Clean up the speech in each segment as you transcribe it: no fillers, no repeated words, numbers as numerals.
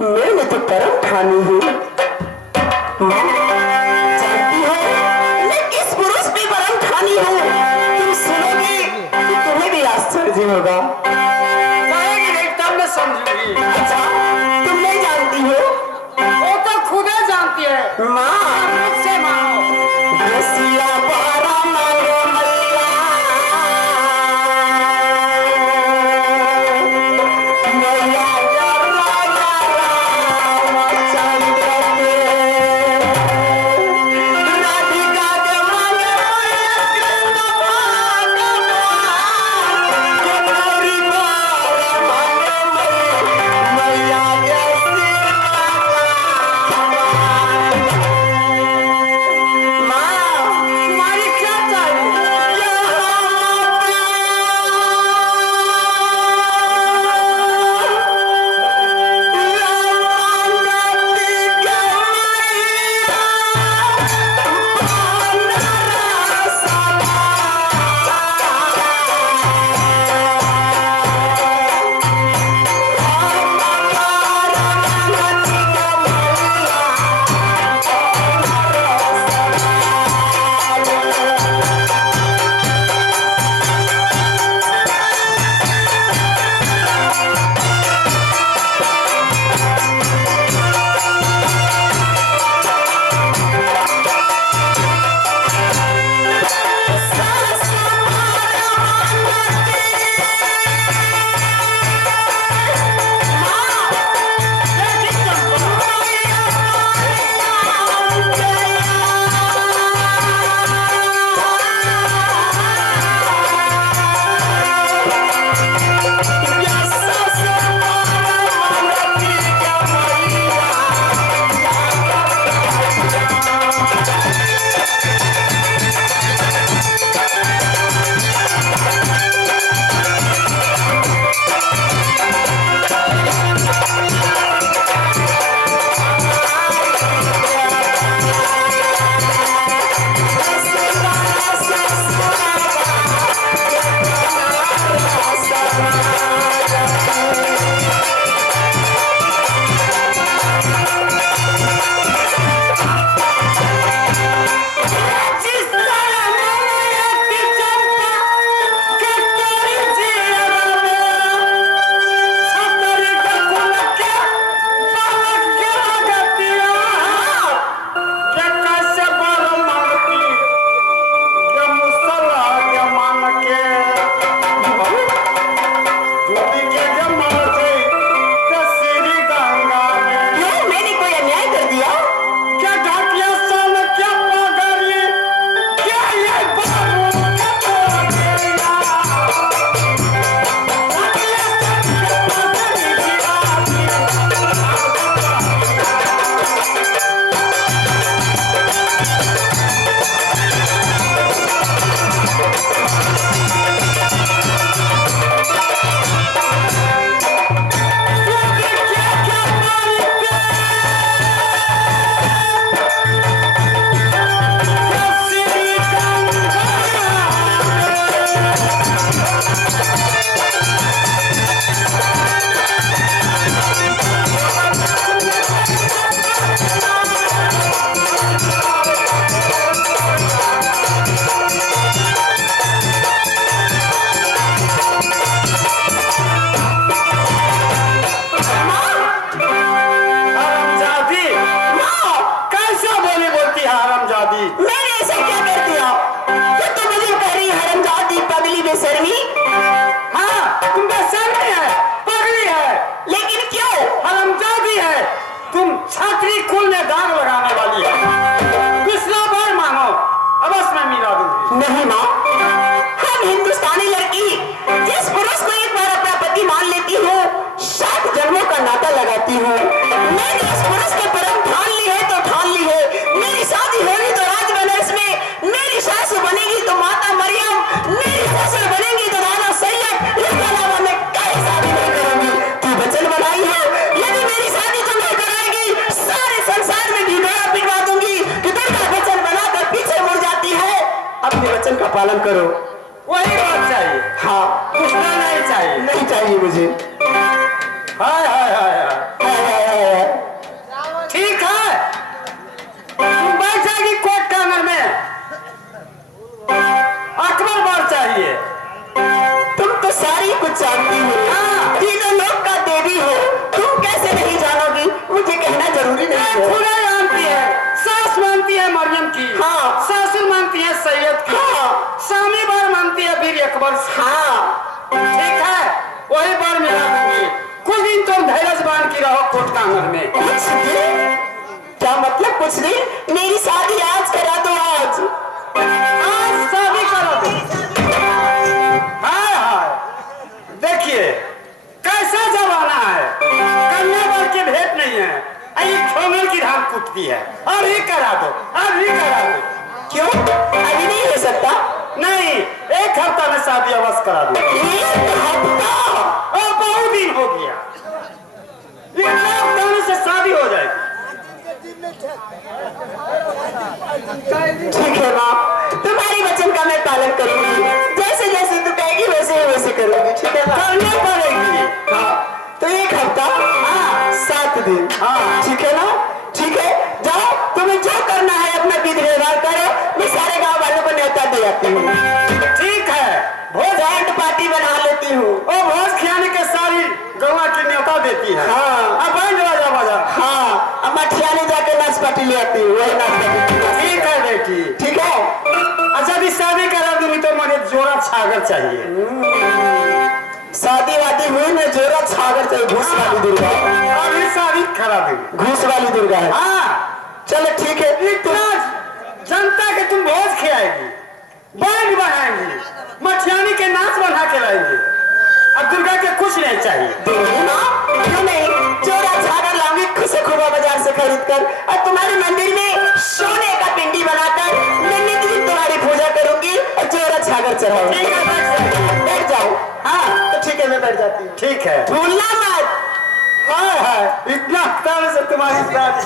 मैंने तो परम ठानी हूँ। जानती हो मैं किस पुरुष पे परम ठानी हूँ? तुम सुनोगे तो तुम्हें भी आश्चर्य होगा। तब मैं समझूंगी। अच्छा तुम नहीं जानती हो? वो तो खुद ही जानती है। माँ मुझसे मानो। रसिया पारा मारो मैया, मैया रामचंद्र के राधिका के मांगे कृष्ण भगवान के गौरी मांगे मैया के तुम्हारी क्या चाहिए? छात्री कुल में दाग लगाने वाली है। पिछला बार मानो अवश्य मैं मिला दूंगी। नहीं माँ, हम हिंदुस्तानी लड़की जिस पुरुष को एक बार अपना पति मान लेती हूँ 7 जन्मों का नाता लगाती हूँ। मैंने इस पुरुष के परम ठान ली है तो ठान ली है। मेरी शादी होगी तो राजबनस में, मेरी सासू बनेगी तो माता मरियम, मेरी ससुर बनेगी तो राजा सैयद। इसके अलावा मैं कहीं शादी नहीं करूंगी। तू वचन बनाई है यदि मेरी शादी तुम नहीं कराएगी सारे संसार में ढिंढोरा पिटवा दूंगी कि दुर्गा वचन बनाकर पीछे मुड़ जाती है। अपने वचन का पालन करो। वही बात चाहिए। हाँ, दूसरा नहीं चाहिए। नहीं चाहिए मुझे। हाय हाय हाय हाय। की, हाँ। सासुर मानती है सैयद की, हाँ। स्वामी बर मानती है फिर अकबर। हाँ ठीक है, वही बार मिला दूंगी। कुछ दिन तुम धैर्य बांध की रहो कोट कांगर में। कुछ दिन? क्या मतलब कुछ दिन? मेरी शादी आज करा दो, आज आज शादी करा दो। हाय हाय, देखिए कैसा जमाना है, कन्या बर के भेंट नहीं है, छोमर की धान कूटती है। अभी करा दो, अभी करा दो। क्यों? अभी नहीं हो सकता? नहीं, 1 हफ्ता में शादी अवश्य करा दो। 1 हफ्ता? और बहुत दिन हो गया, 1 हफ्ता में से शादी हो जाएगी। ठीक है माँ, तुम्हारी वचन का मैं पालन करूंगी। जैसे जैसे तू कहेगी वैसे वैसे करूंगी। ठीक है माँ? करनी पड़ेगी। हाँ, तो 1 हफ्ता, हाँ 7 दिन। हाँ। ठीक है ना? ठीक है, जाओ तुम्हें जो करना है अपना विधि व्यवहार करो। मैं सारे गांव वालों को न्योता दे जाती हूँ। ठीक है, भोज बैंड पार्टी बना लेती हूँ। और भोज खिलाने के सारी गवा की न्योता देती है। हाँ। अब बैंड बाजा बजा। हाँ, अब मठियाने जाके नाच पार्टी ले आती हूँ, वही नाच पार्टी। ठीक है बेटी। ठीक है? अच्छा, अभी शादी करा दूंगी तो मुझे जोड़ा छागर चाहिए। शादी वादी हुई ना, जोरा छागर चाहिए। घूस वाली दुर्गा, अभी शादी करा दूंगी। घूस वाली दुर्गा है। हाँ, चलो ठीक है। इतना जनता के तुम भोज खिलाएगी, बैंड बनाएंगी, मठियानी के नाच बना के लाएंगे। अब दुर्गा के कुछ नहीं चाहिए। क्यों नहीं? जोरा छागर लाऊंगी खुशे खुबा बाजार से खरीद कर, और तुम्हारे मंदिर में सोने का पिंडी बनाकर मैं नित्य तुम्हारी पूजा करूंगी और जोरा छागर चढ़ाऊंगी। ठीक है, बैठ जाओ। हाँ तो ठीक है, मैं बैठ जाती हूँ। ठीक है, भूलना मत। हाय हाय, इतना हफ्ता से तुम्हारी शादी।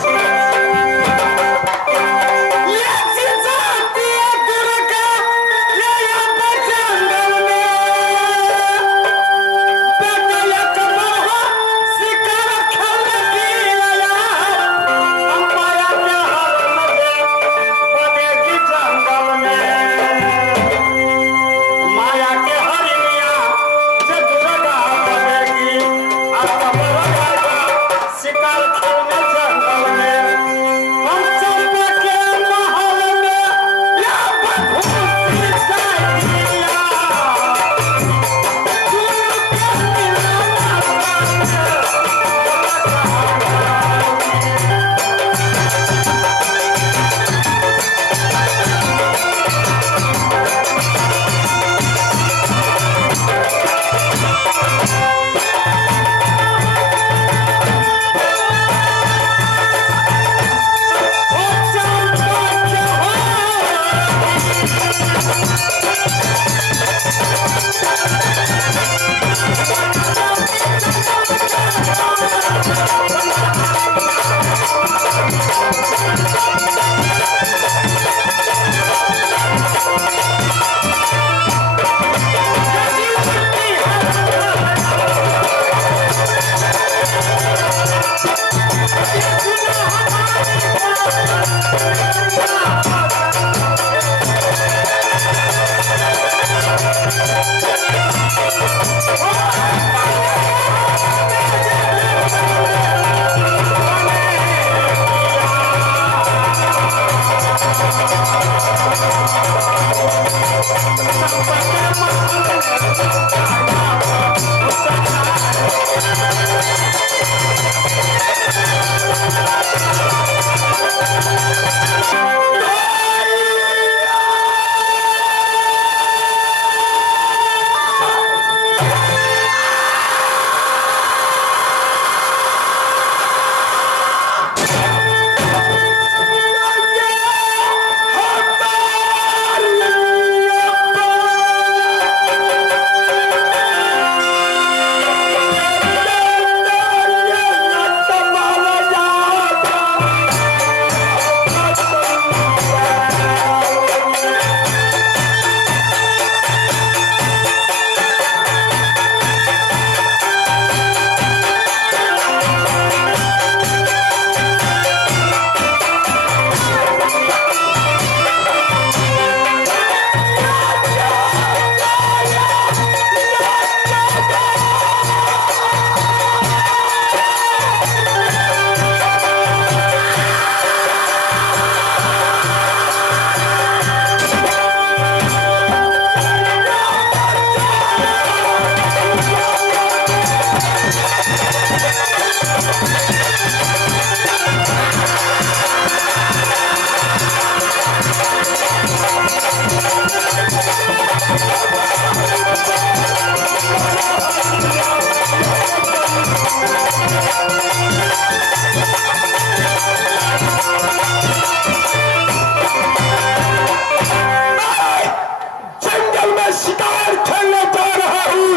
जंगल में शिकार खेलने जा रहा हूँ।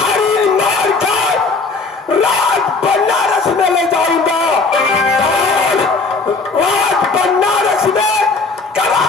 हरिण मार कर रात बनारस में ले जाऊंगा और रात बनारस में करा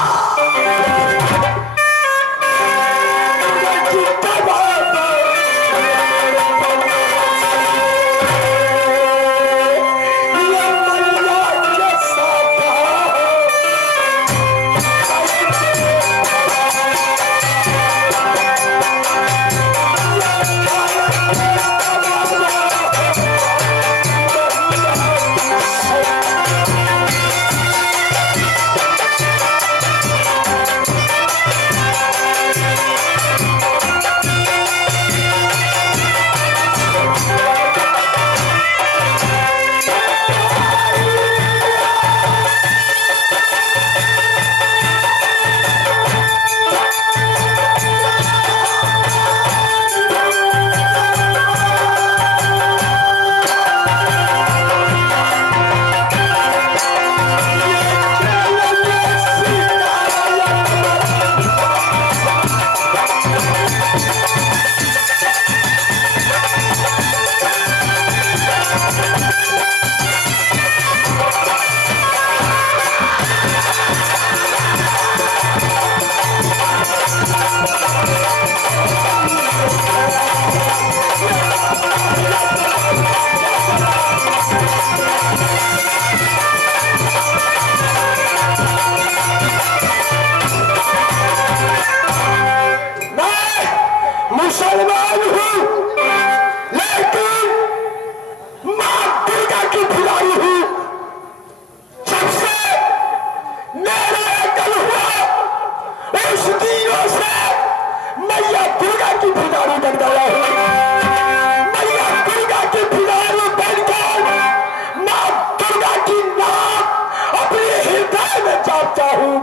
मुसलमान हूँ, लेकिन मां दुर्गा की पुजारी हूँ। सबसे मेरा अकल हुआ उस दिनों से मैया दुर्गा की पुजारी बन गया हूँ। मैया दुर्गा की पुजारी बनकर मां दुर्गा की नाम अपने हृदय में चाहता हूँ।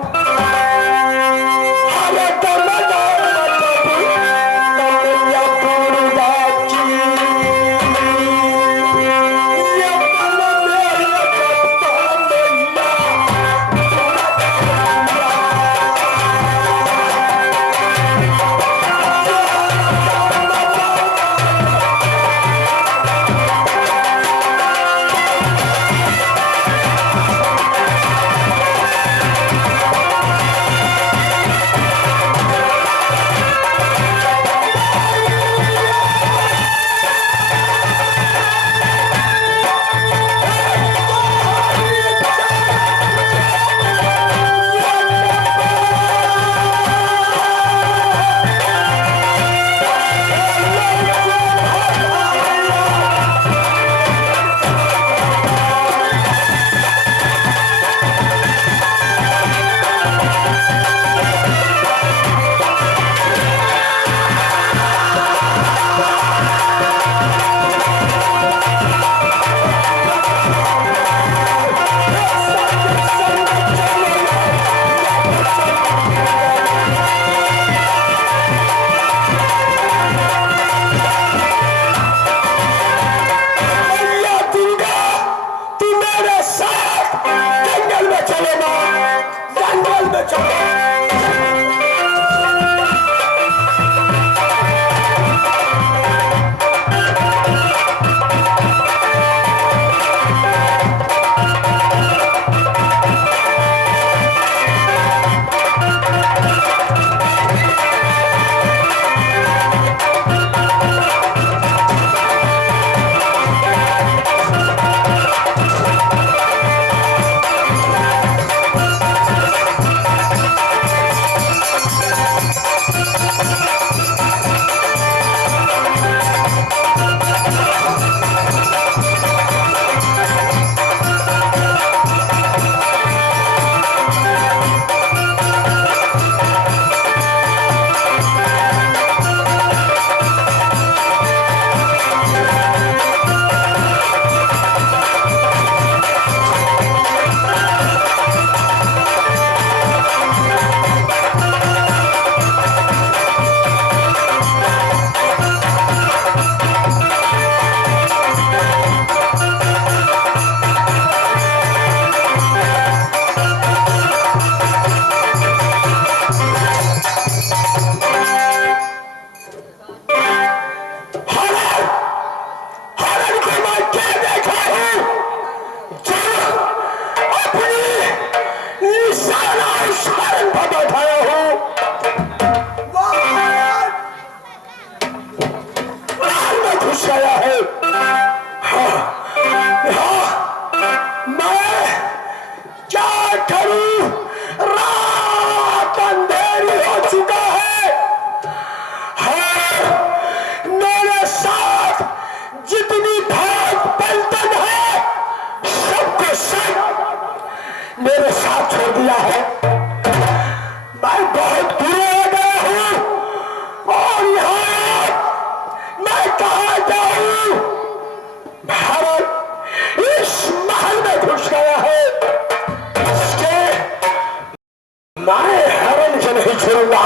मैं हरण से नहीं छोड़ूंगा,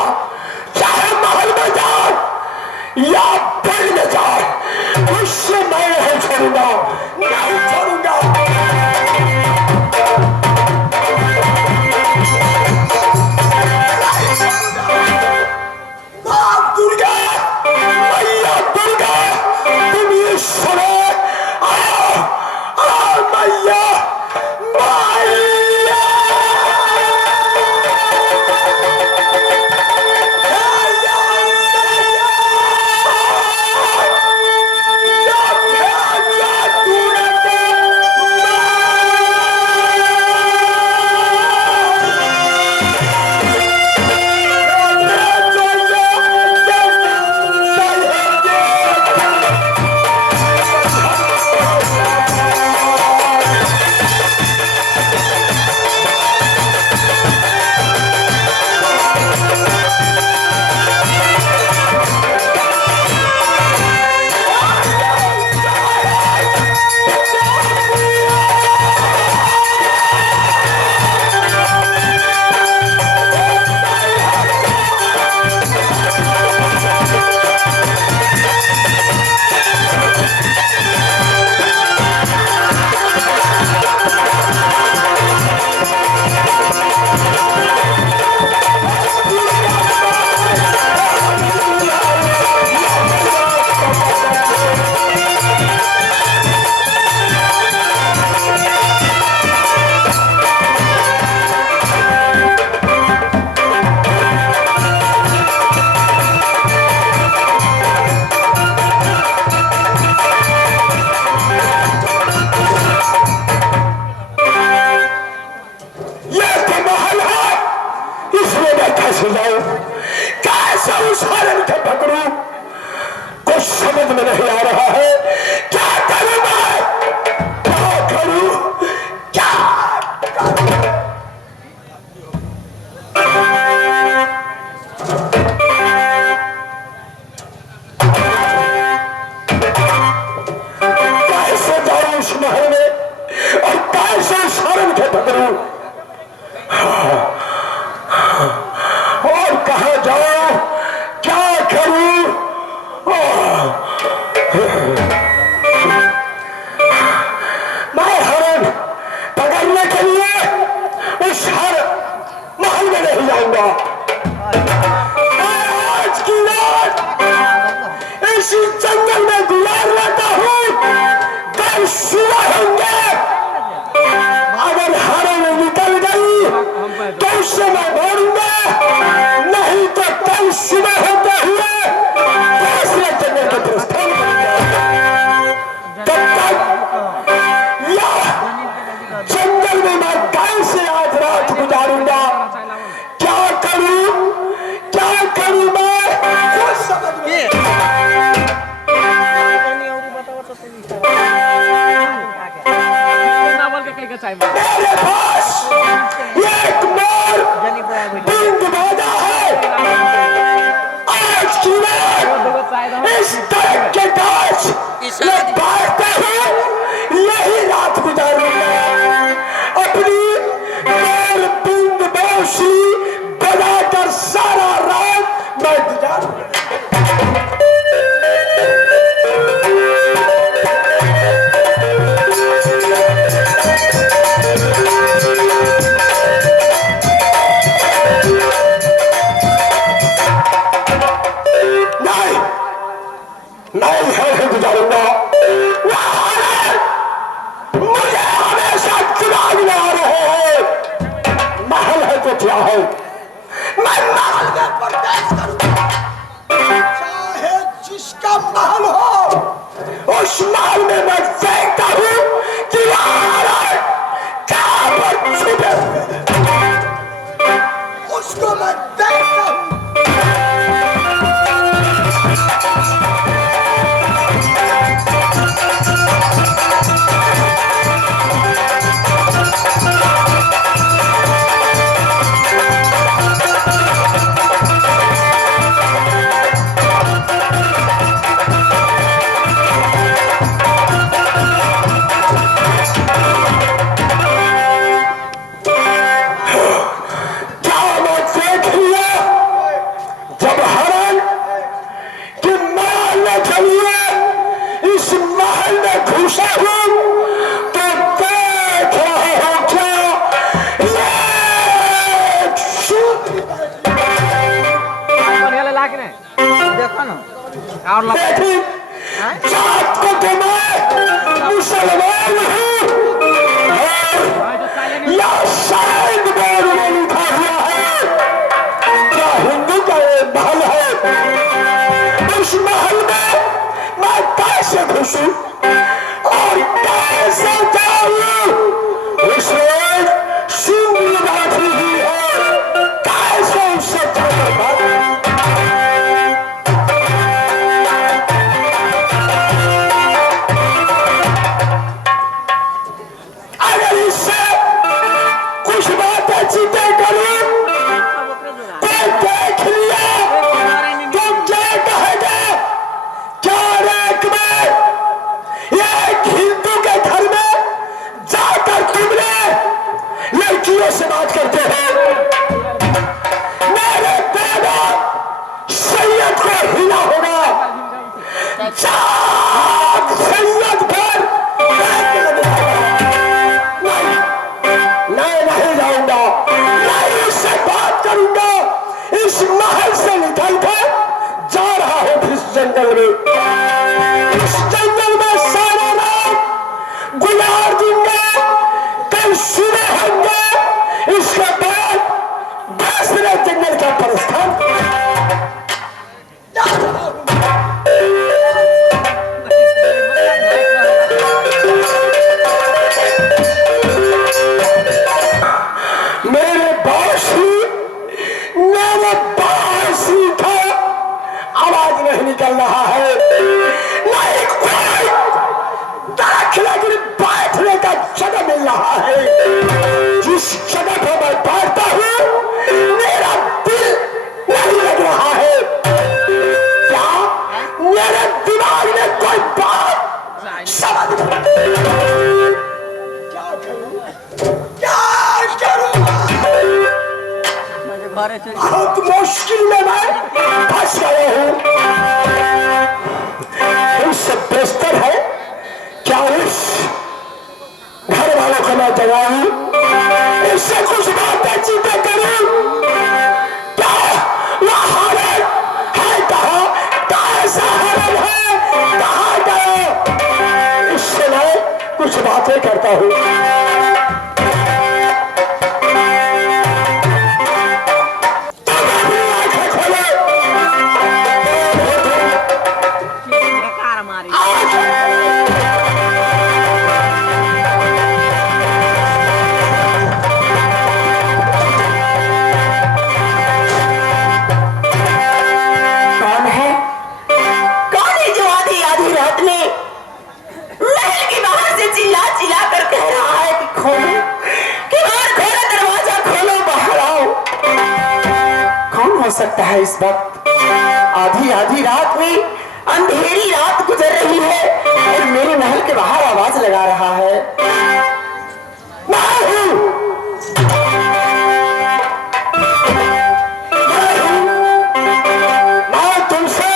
चाहे महल में जाओ या पेड़ में जाओ, उससे मैं नहीं छोड़ूंगा, नहीं छोड़ूंगा। मां दुर्गा, मैया दुर्गा, तुम ये सुनो, आओ आओ मैया, समझ में नहीं आ रहा है, क्या करूं मैं, क्या करूं, क्या करूं? कैसे जाऊं उस महल में और कैसे उस हरण के पकड़ूं, और कहां जाऊं, क्या करूं? मैं हरण पकड़ने के लिए उस हर महल में नहीं जाऊंगा। मैं आज की रात इसी जंगल में गुजार लेता हूं, कल सुबह होंगे। अगर हरण निकल गई तो उससे मैं मारूंगा, नहीं तो कल सुबह होते हुए दूसरे जंगल के प्रस्थान करूंगा। तब तक जंगल में मैं कैसे आज रात गुजारूंगा, क्या करूं, क्या करूं मैं, कुछ समझ में मेरे पास एक मोर बिंद बाजा है। आज की रात इस तरह के गाछ में बैठता हूं, यही रात गुजारूंगा। अपनी मोर बिंद बांसुरी बजाकर सारा रात मैं गुजारूंगा। नहीं गुजारूंगा, मुझे हमेशा दिमाग में आ रहे हैं। महल है तो क्या है, मैं महल में प्रवेश करूंगा, चाहे जिसका महल हो, उस महल में मैं देखता हूं कि कहां पर छुपे हुए हैं, उसको मैं देखता हूं। लेकिन जात को तो मैं मुसलमान हूँ या शायद बोल में लिखा हुआ है। क्या हिंदू का ये महल है? उस महल में मैं कैसे घुसूं और कैसे जाऊं? उसमें सिंह बैठी हुई है, कैसे उससे जाऊंगा? अगर इससे कुछ बातें चीतें करूं तो देख लिया तुम क्या कहेगा? क्या एक में एक हिंदू के घर में जाकर तुमने लड़कियों से बात करते हो? मेरे दादा सैयद को हिला होगा। सैयद पर नहीं जाऊंगा, नहीं उससे बात करूंगा। इस महल से निकल कर जा रहा हूं इस जंगल में। इस जंगल में सारा रात गुजार दूंगा, कल सुबह होंगे। इसके बाद दूसरे जंगल का प्रस्थान मेरे बांसुरी का आवाज नहीं निकल रहा है, नहीं कोई दाखिला के बैठने का जगह मिल रहा है। जिस जगह पर मैं बैठता हूँ मेरा दिल नहीं लग रहा है। क्या मेरे दिमाग में कोई बात समझ बहुत मुश्किल में मैं फंस गया हूँ। उससे बेहतर है क्या उस घर वालों को मैं जगाऊं, इससे कुछ बातें चीतें करूं? क्या वह हरण है? कहाँ कैसा हरण है? कहाँ गया? इससे मैं कुछ बातें करता हूँ। सकता है इस वक्त आधी आधी रात में अंधेरी रात गुजर रही है और मेरे महल के बाहर आवाज लगा रहा है। मैं तुमसे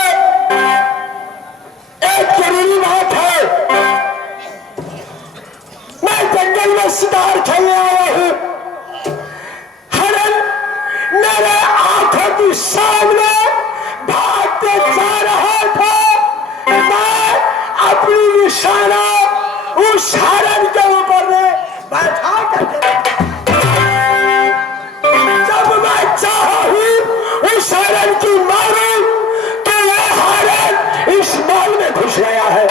एक जरूरी बात है। मैं जंगल में शिकार खेलने आया हूँ। मेरे आंखों के सामने भागते जा रहा था। मैं अपनी निशाना उस हरण के ऊपर में बैठा करके जब मैं चाहूं उस हरण की मारूं तो वह हरण इस माल में घुस गया है।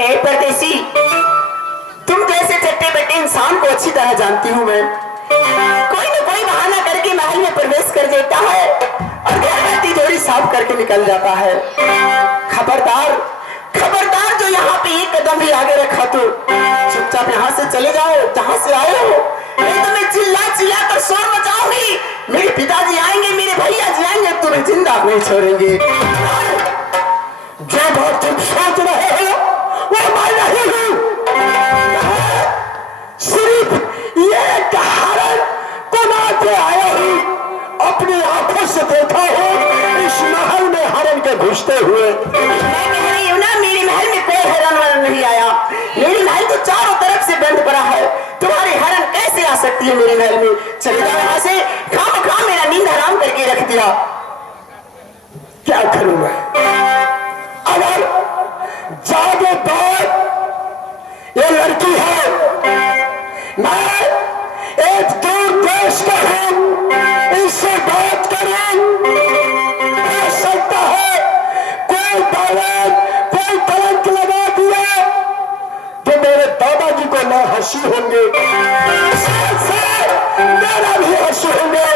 ए परदेसी, तुम जैसे चट्टे बट्टे इंसान को अच्छी तरह जानती हूँ मैं। कोई न कोई बहाना करके महल में प्रवेश कर देता है और घर में तिजोरी साफ करके निकल जाता है। खबरदार खबरदार, जो यहाँ पे एक कदम भी आगे रखा तो चुपचाप यहाँ से चले जाओ जहाँ से आए हो, नहीं तो मैं चिल्ला चिल्ला कर शोर मचाऊंगी। मेरे पिताजी आएंगे, मेरे भैया जी आएंगे, तुम्हें जिंदा नहीं छोड़ेंगे। जो बात तुम सोच रहे हो वो मैं नहीं हूँ। सिर्फ ये हरण को नाते आया हूँ, अपनी आंखों से देखा हूँ इस महल में हरण के घुसते हुए। मैं कह रही हूँ ना, मेरे महल में कोई हरण नहीं आया। मेरी महल तो चारों तरफ से बंद पड़ा है। तुम्हारी हरण कैसे आ सकती है मेरे महल में? चले जाओ यहाँ से, खाम मेरा नींद हराम करके रख दिया। क्या करूं मैं? अगर ज्यादा बात ये लड़की है, मैं एक दूर देश का हूं, इससे बात करूं, हो सकता है कोई दावत, कोई कलंक लगा दिया तो मेरे दादाजी को ना हंसी होंगे, मेरा भी हंसी होंगे।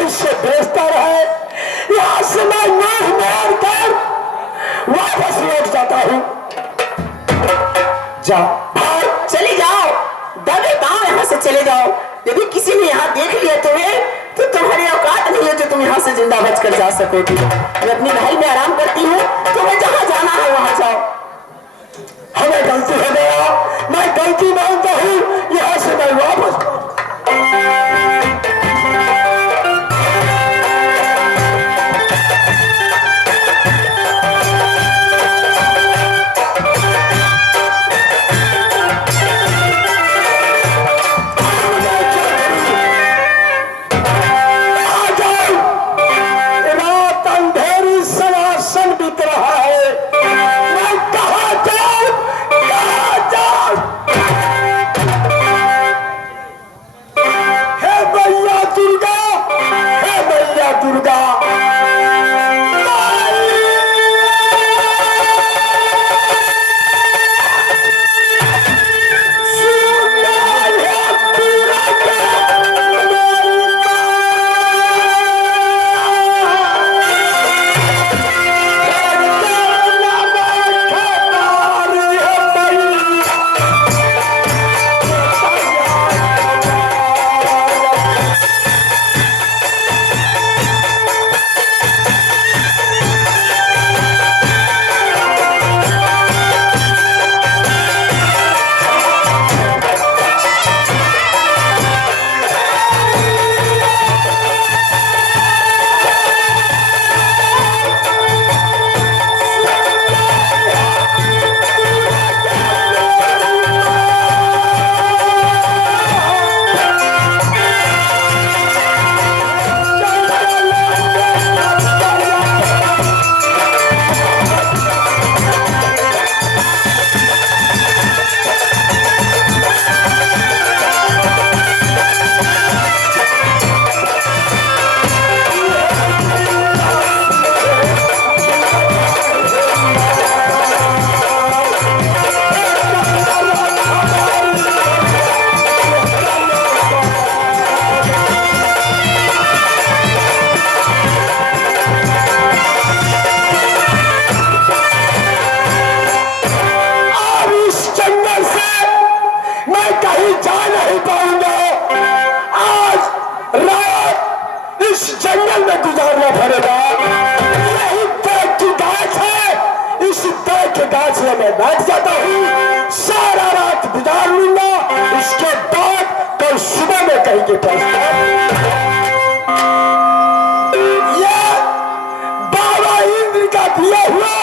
इससे बेहतर है यहां से मैं मुंह मोड़ कर वापस लौट जाता हूं। जाओ, चले जाओ, दबे पांव यहाँ से चले जाओ। यदि किसी ने यहाँ देख लिया तुम्हें तो तुम्हारी औकात नहीं है जो तुम यहाँ से जिंदा बचकर जा सकोगी। मैं अपनी महल में आराम करती हूँ, तुम्हें जहाँ जाना है वहां जाओ। हमें गलती हो गया, मैं गलती मानता हूं, यहां से मैं वापस मैं बैठ जाता हूँ, सारा रात गुजार लूंगा, उसके बाद कल सुबह में कहीं के पहुंचता। यह बाबा इंद्र का दिया हुआ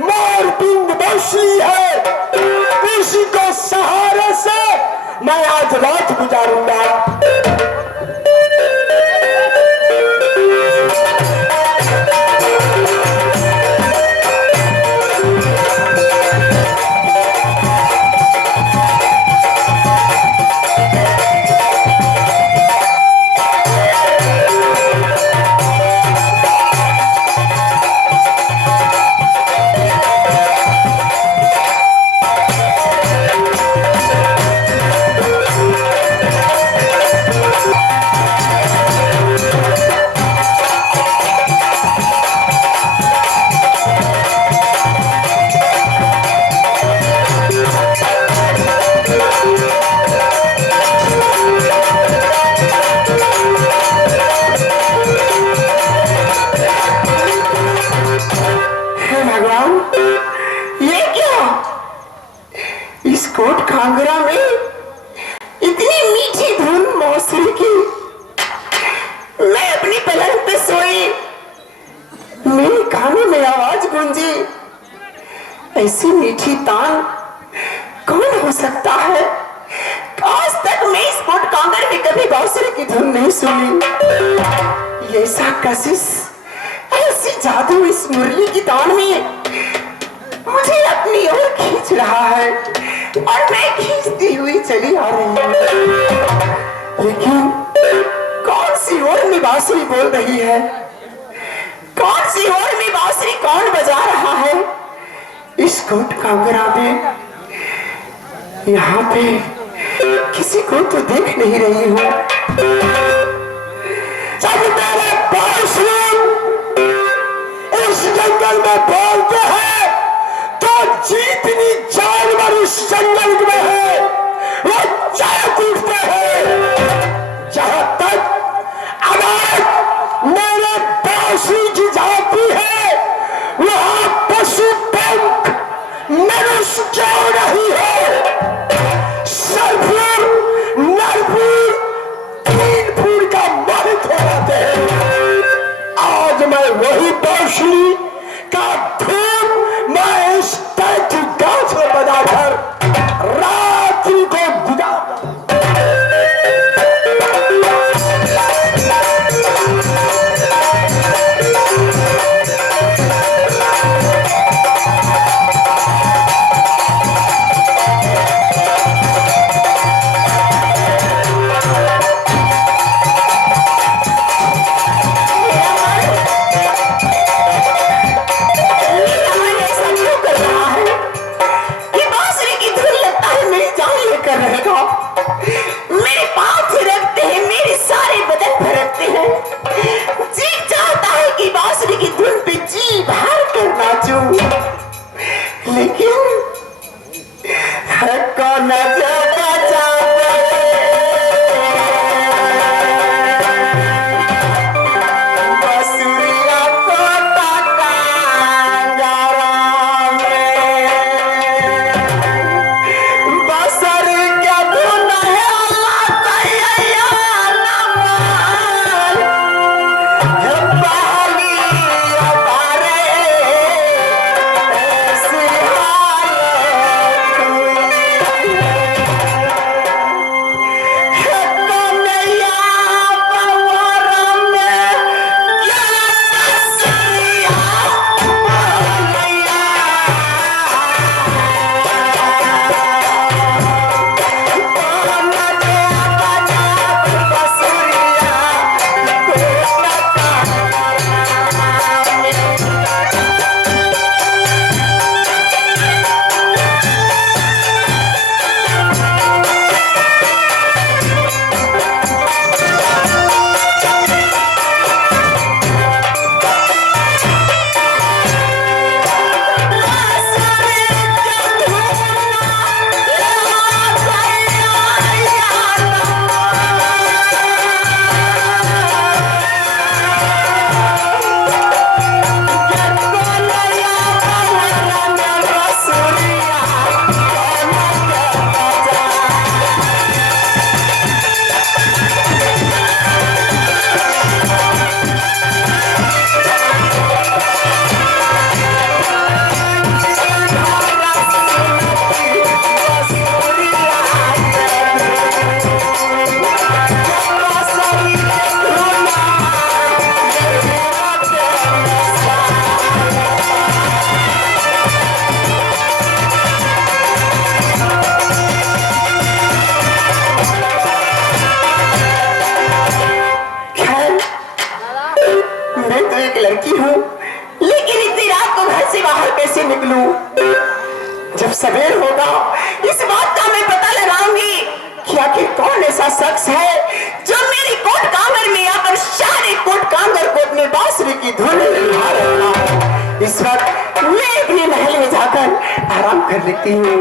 मोर पिंड बौसली है, उसी को सहारे से मैं आज रात गुजारूंगा। कांगरा में इतनी मीठी धुन मौसरी की, मैं अपनी पलंग पे सोई, मेरे कानों में आवाज गूंजी। ऐसी मीठी तान कौन हो सकता है? आज तक मैं इस कोट कांगर में कभी बांसुरी की धुन नहीं सुनी। ये ऐसा कशिश जादू इस मुरली की तान में मुझे अपनी ओर खींच रहा है और मैं खींचती हुई चली आ रही हूँ। लेकिन कौन सी ओर में बांसुरी बोल रही है, कौन सी ओर में बांसुरी कौन बजा रहा है इस कोट कांगरा में? यहाँ पे किसी को तो देख नहीं रही हूँ। जब मेरे बांसुरी इस जंगल में बोलते हैं तो जितनी जानवर इस जंगल में है वो चौंक उठते हैं। जहां तक आवाज मेरे बांसुरी की जाती है वहां पशु पंख मनुष्य क्यों नहीं है? सरफुर नरफुर तीन फूल का मालिक हो जाते हैं। आज मैं वही बांसुरी का धूम मैं इस पैठी गांव में बजाकर रात्रि को गुजार मेरे पाँव थिरकते हैं, मेरे सारे बदन फरकते हैं। जी चाहता है कि बांसुरी की धुन पे जी भर कर नाचूं, लेकिन हर कौन जाता जाता बांसुरिया को कांगरा में बसर क्या धुन है अल्लाह तैया नमन बहाली अबारे ऐसी हालत हुई है कन्हैया पवार में क्या कसरिया लड़की हूँ, लेकिन इतनी रात को घर से बाहर कैसे निकलूं? जब सवेर होगा इस बात का मैं पता लगाऊंगी कि आखिर कौन ऐसा शख्स है जो मेरी कोट कांगर में आकर सारे कोट कांगर को अपने बांसुरी की धुन निभा रहा है। इस वक्त मैं अपने महल में जाकर आराम कर लेती हूँ।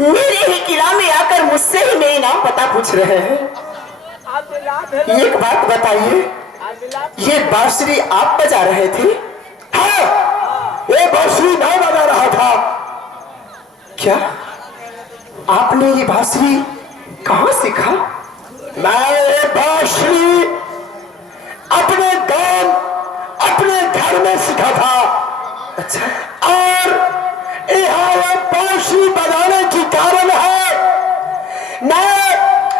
मेरे ही किला में आकर मुझसे ही मेरी नाम पता पूछ रहे हैं। एक बात बताइए, ये बांसुरी आप बजा रहे थे? हाँ, ये बांसुरी मैं बजा रहा था। क्या आपने ये बांसुरी कहाँ सीखा? मैं ये बांसुरी अपने गांव, अपने घर में सीखा था। अच्छा, और यहाँ ये बांसुरी बजाने की कारण है मैं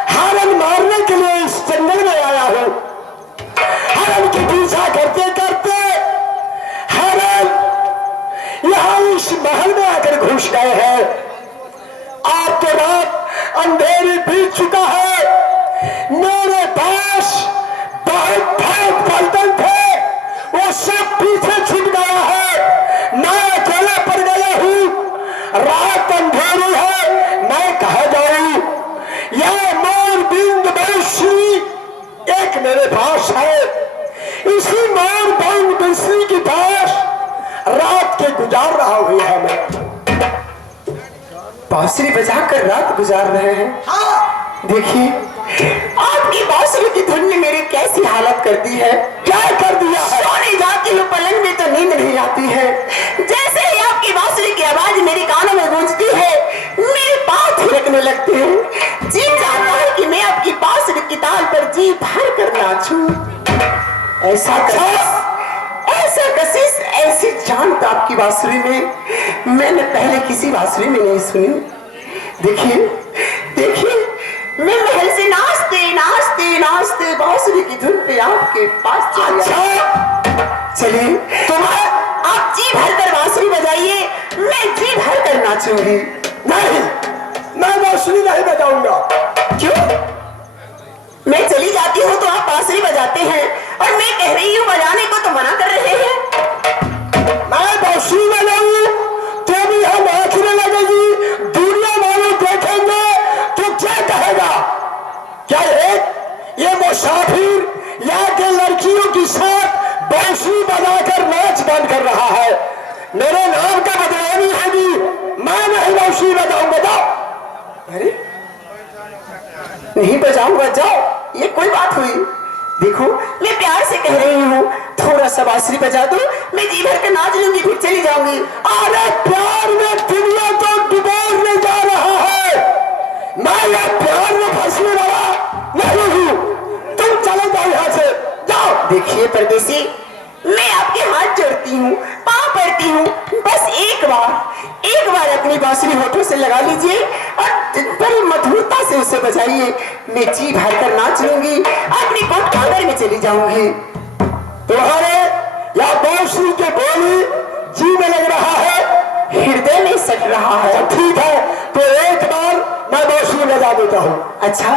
हरण मारने के लिए इस जंगल में आया हूँ। हरण के पीछा करते करते हरण यहाँ इस महल में आकर घुस गए हैं। आज तो रात अंधेरी बीत चुका है। मेरे पास बहुत बर्तन थे, वो सब पीछे छूट गया है। मैं अकेला पड़ गया हूँ। रात अंधेरी है, मैं कहा जाऊं? यह मोर बिंद बांसुरी एक मेरे पास है। इसी मोर बिंद बांसुरी के पास रात के गुजार रहा हुआ है। मैं बांसुरी बजाकर रात गुजार रहे हैं। हाँ, देखिए, आपकी बांसुरी की धुन ने मेरी कैसी हालत कर दी है। क्या कर दिया है? सोने जाती हूँ, पलंग में तो नींद नहीं आती है। जैसे ही आपकी बांसुरी की आवाज मेरे कानों में गूंजती है, मेरे पाँव थिरकने लगते हैं। जी चाहता है कि मैं आपकी बांसुरी की ताल पर जी भर कर नाचूं। ऐसा कशिश, ऐसी जान तो आपकी बांसुरी में मैंने पहले किसी बांसुरी में नहीं सुनी। देखिए देखिए, मैं महल से नाचते नाचते नाचते बांसुरी की धुन पे आपके पास चलिए, तुम आप जी भर कर बांसुरी बजाइए, मैं जी भर कर नाचूंगी। नहीं, मैं बांसुरी नहीं बजाऊंगा। क्यों? मैं चली जाती हूँ तो आप बांसुरी बजाते हैं, और मैं कह रही हूँ बजाने को तो मना कर रहे हैं। मैं बांसुरी बजाऊं तो भी हम नाचने लगेगी। दुनिया वाले देखेंगे तो क्या कहेगा? क्या ये मुसाफिर यहाँ के लड़कियों के साथ बांसुरी बजाकर नाच गान कर रहा है? मेरे नाम का बदनामी होगी। मैं नहीं बांसुरी बजाऊंगा। जाओ। अरे नहीं बजाऊंगा, जाओ, ये कोई बात हुई? देखो, मैं प्यार से कह रही हूँ, थोड़ा सा बांसुरी बजा दो, मैं जी भर कर नाच लूंगी, फिर चली जाऊंगी। अरे प्यार में दुनिया तो डुबोने जा रहा है। मैं ये प्यार में फंसने वाला नहीं हूँ। तुम चले जाओ यहाँ से, जाओ। देखिए परदेसी, मैं आपके हाथ जोड़ती हूँ, पाँव पड़ती हूँ, बस एक बार अपनी बांसुरी होठों से लगा लीजिए और बड़ी मधुरता से उसे बजाइए। मैं जी भर कर नाच लूंगी, अपनी कोट कांगर में चली जाऊंगी। तुम्हारे या बांसुरी के बोली जी में लग रहा है, हृदय में सट रहा है। ठीक है, तो एक बार मैं बांसुरी बजा देता हूँ। अच्छा,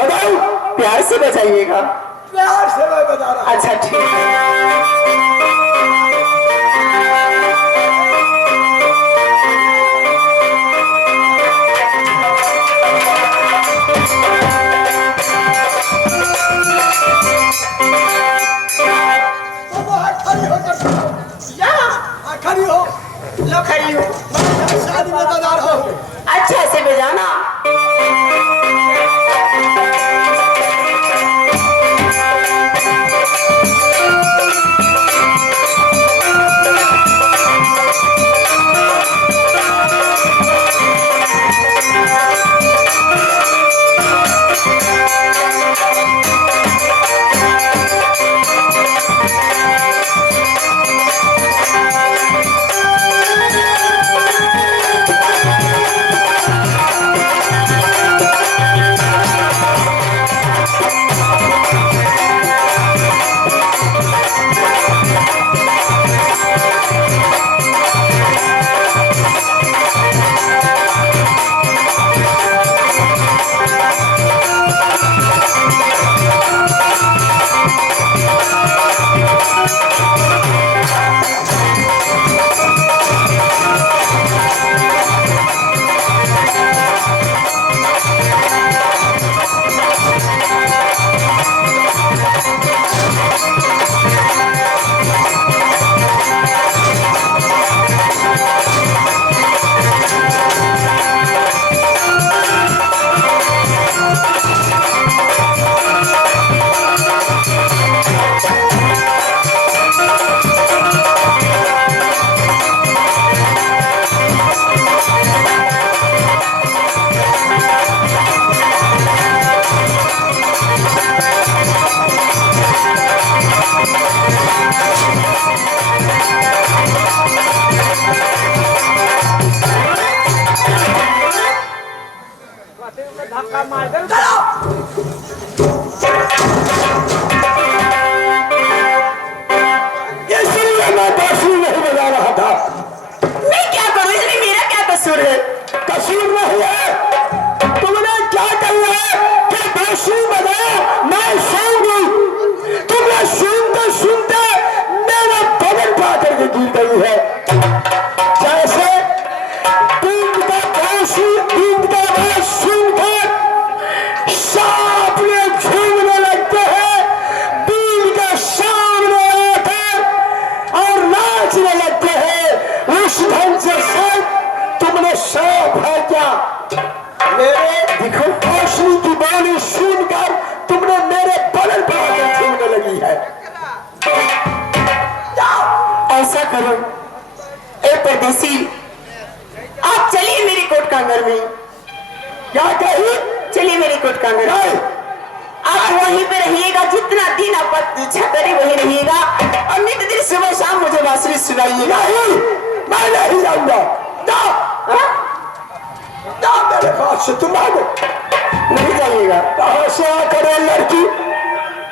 बजाऊं? प्यार से बजाइएगा। प्यार से मैं बजा रहा हूँ। अच्छा ठीक है। खड़ी हो, लो खड़ी हूँ। मैं शादी में बजा रहा हूँ। अच्छा से बजाना। धक्का मार दे। इसलिए मैं बांसुरी नहीं बजा रहा था। मैं क्या करूं, इसमें मेरा क्या कसूर है? कसूर नहीं है, तुमने क्या किया है कि बांसुरी बजाया, मैं सोऊंगी। तुमने सुनते सुनते मेरे बदन पे आकर के गिर गई है। जैसे बीन का बांसुरी, बीन का आवाज सुनकर सांप ने झूमने लगते हैं, बीन के सामने आकर और नाचने लगते हैं। उस ढंग से सब तुमने सांप है क्या? मेरे देखो बांसुरी की बानी सुनकर तुमने मेरे बदन पर आकर झूमने लगी है। ऐसा करो ए परदेसी, आप चलिए मेरी कोट कांगर में। क्या कही? चलिए मेरी कोट कांगर में। नहीं, आप वहीं पे रहिएगा, जितना दिन आप इच्छा करे वहीं रहिएगा, और नित दिन सुबह शाम मुझे बांसुरी सुनाइएगा। नहीं, मैं नहीं जाऊंगा। ना मेरे पास से तुम आ गए, नहीं जाइएगा। कहां से आकर है लड़की,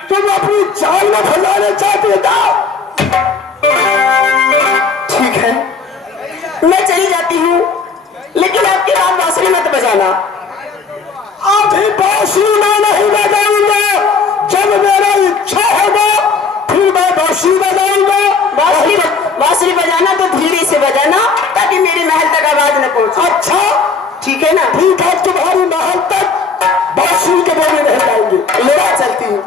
तुम अपनी जान में फंसाने चाहती हो? ठीक है, मैं चली जाती हूँ, लेकिन आपके बाद बांसुरी मत बजाना। अभी बांसुरी मैं नहीं बजाऊंगा, जब मेरा इच्छा होगा फिर मैं बांसुरी बजाऊंगा। बांसुरी बजाना तो धीरे से बजाना, ताकि मेरे महल तक आवाज न पहुंचे। अच्छा ठीक है ना? ठीक है, तुम्हारी महल तक बांसुरी के बोले नहीं जाएंगे। ले चलती हूँ।